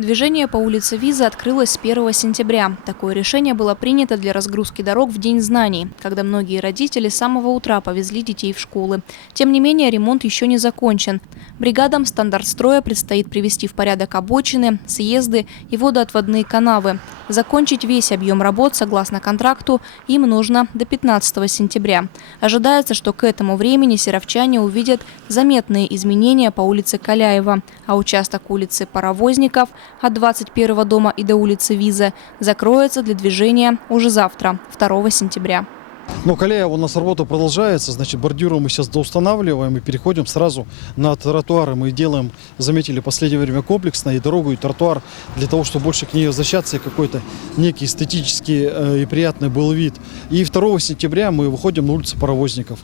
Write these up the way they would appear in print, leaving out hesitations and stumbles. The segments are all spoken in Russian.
Движение по улице Визы открылось с 1 сентября. Такое решение было принято для разгрузки дорог в День знаний, когда многие родители с самого утра повезли детей в школы. Тем не менее, ремонт еще не закончен. Бригадам Стандартстроя предстоит привести в порядок обочины, съезды и водоотводные канавы. Закончить весь объем работ, согласно контракту, им нужно до 15 сентября. Ожидается, что к этому времени серовчане увидят заметные изменения по улице Каляева, а участок улицы Паровозников от 21-го дома и до улицы Виза закроется для движения уже завтра, 2 сентября. Но Каляева у нас работа продолжается, значит, бордюры мы сейчас доустанавливаем и переходим сразу на тротуары. Мы делаем, заметили, в последнее время комплексно и дорогу, и тротуар, для того, чтобы больше к ней возвращаться, и какой-то некий эстетический и приятный был вид. И 2 сентября мы выходим на улицу Паровозников.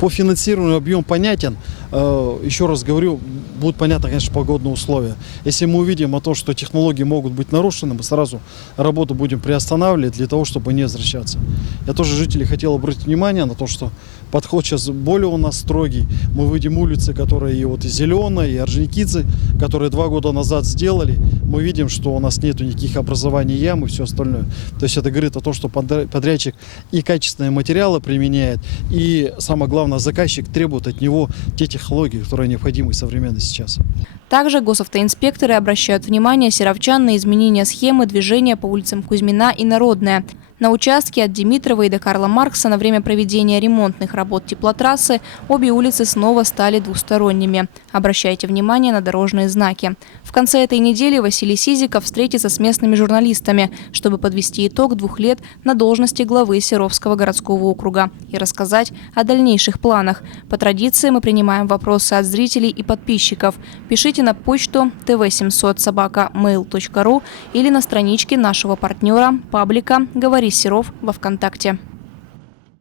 По финансированию объем понятен. Еще раз говорю, будут понятны, конечно, погодные условия. Если мы увидим о том, что технологии могут быть нарушены, мы сразу работу будем приостанавливать для того, чтобы не возвращаться. Я тоже жителей хотел обратить внимание на то, что подход сейчас более у нас строгий. Мы видим улицы, которые и Зеленая, и Орджоникидзе, которые 2 года назад сделали. Мы видим, что у нас нет никаких образований ям и все остальное. То есть это говорит о том, что подрядчик и качественные материалы применяет, и самое главное, заказчик требует от него те технологии, которые необходимы современно сейчас. Также госавтоинспекторы обращают внимание серовчан на изменение схемы движения по улицам Кузьмина и Народная. На участке от Димитрова и до Карла Маркса на время проведения ремонтных работ теплотрассы обе улицы снова стали двусторонними. Обращайте внимание на дорожные знаки. В конце этой недели Василий Сизиков встретится с местными журналистами, чтобы подвести итог 2 лет на должности главы Серовского городского округа и рассказать о дальнейших планах. По традиции мы принимаем вопросы от зрителей и подписчиков. Пишите на почту tv700@mail.ru или на страничке нашего партнера паблика «Говори Серов» во ВКонтакте.